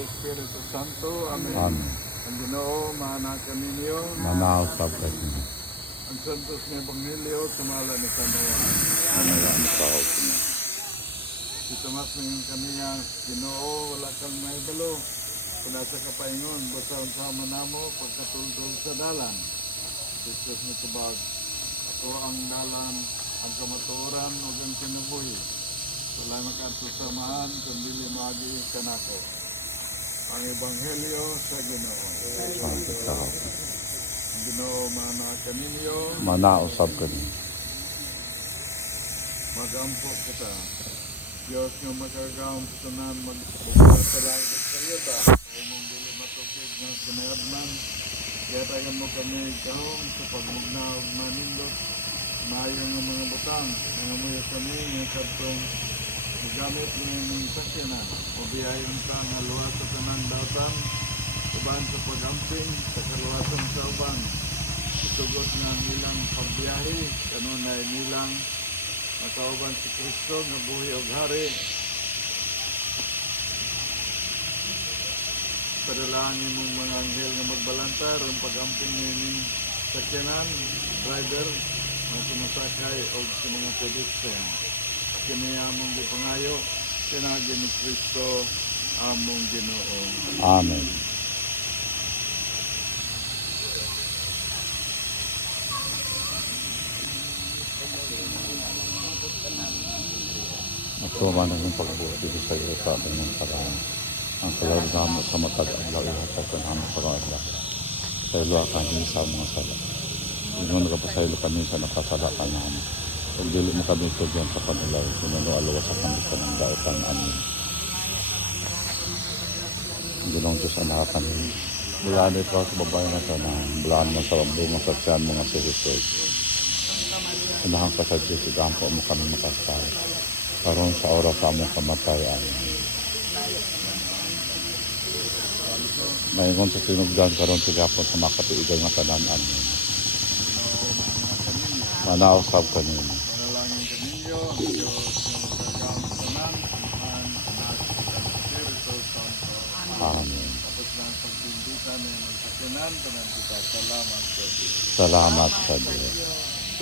sa Espiritu Santo. Amen. Amen. Ang Ginoo, mahanakan ninyo. Manaw sabkat niyo. Ang Santos ng Ebanghelyo, tumala ni Kanawan. Manayan sa ako niyo. Itamas na yung kaniya, Ginoo, wala kang maibalo. Kuna sa kapaingon, basta ang sama namo, pagkatuldol sa dalan. Jesus na tubag. Ako ang dalan, ang kamatuoran, o ang kinabuhi. Wala makatusamaan, kundi magi kanako. Ang Ebanghelyo sa Ginoo. Sabkat sa ako. Ang Ginoo, mahanakan ninyo. Manaw sabkat niyo. Magampo kita. Diyos nga magagawa sa tanan, magbubuhat sa langit sa iyo ta. Kung mong dili matukid ng sinayadman, kaya tayo mo kami kahong sa pagmugnaog manindot. Mayang ang mga butang, mga muya kami, nga katong magamit ng sakyanan. Mabiyayon ka nga luwas sa tanang dautan, uban sa pag-amping, sa kaluwasan sa uban. Itugot nga nilang pagbiyahe, kanunay nilang makauban si Kristo nga buhi og hari. Padalangin mong mga anghel nga magbalantar ang pag-amping nining sakyanan, driver, mga sumasakay o sa mga pedestrian. Kini among gipangayo, sinagi ni Kristo among Ginoo. Amen. Magtuman ng pagbuti sa iyo sa ating mga paraan. Ang kalawag mo sa matag adlaw ihatag ka namin sa mga adlaw. Sa ilo kami sa mga sala. Ingon ka pa sa ilo kami sa nakasala ka namin. Kung dili mo kami tugyan sa kanila, sinuno alawa sa kami sa ng dautan. Amen. Ang ginong Diyos anakan. Bulaan ito sa babae na sa nang bulaan mo sa bunga sa tiyan mo nga si Jesus. Unahan ka sa Diyos, igampo mo kami makasal. Karon sa oras sa among kamatayan. Maingon sa sinugdan karon sigapon sa makatuigan nga tanan. Amen. Manaw sab kanino. Panalangin kaninyo, ang Diyos nga magagawa sa tanan, Aman, Anak, ug Espiritu Santo. Amen. Tapos na ang pagbinditan ng sakyanan, tanan kita. Salamat sa Diyos. Salamat sa Diyos.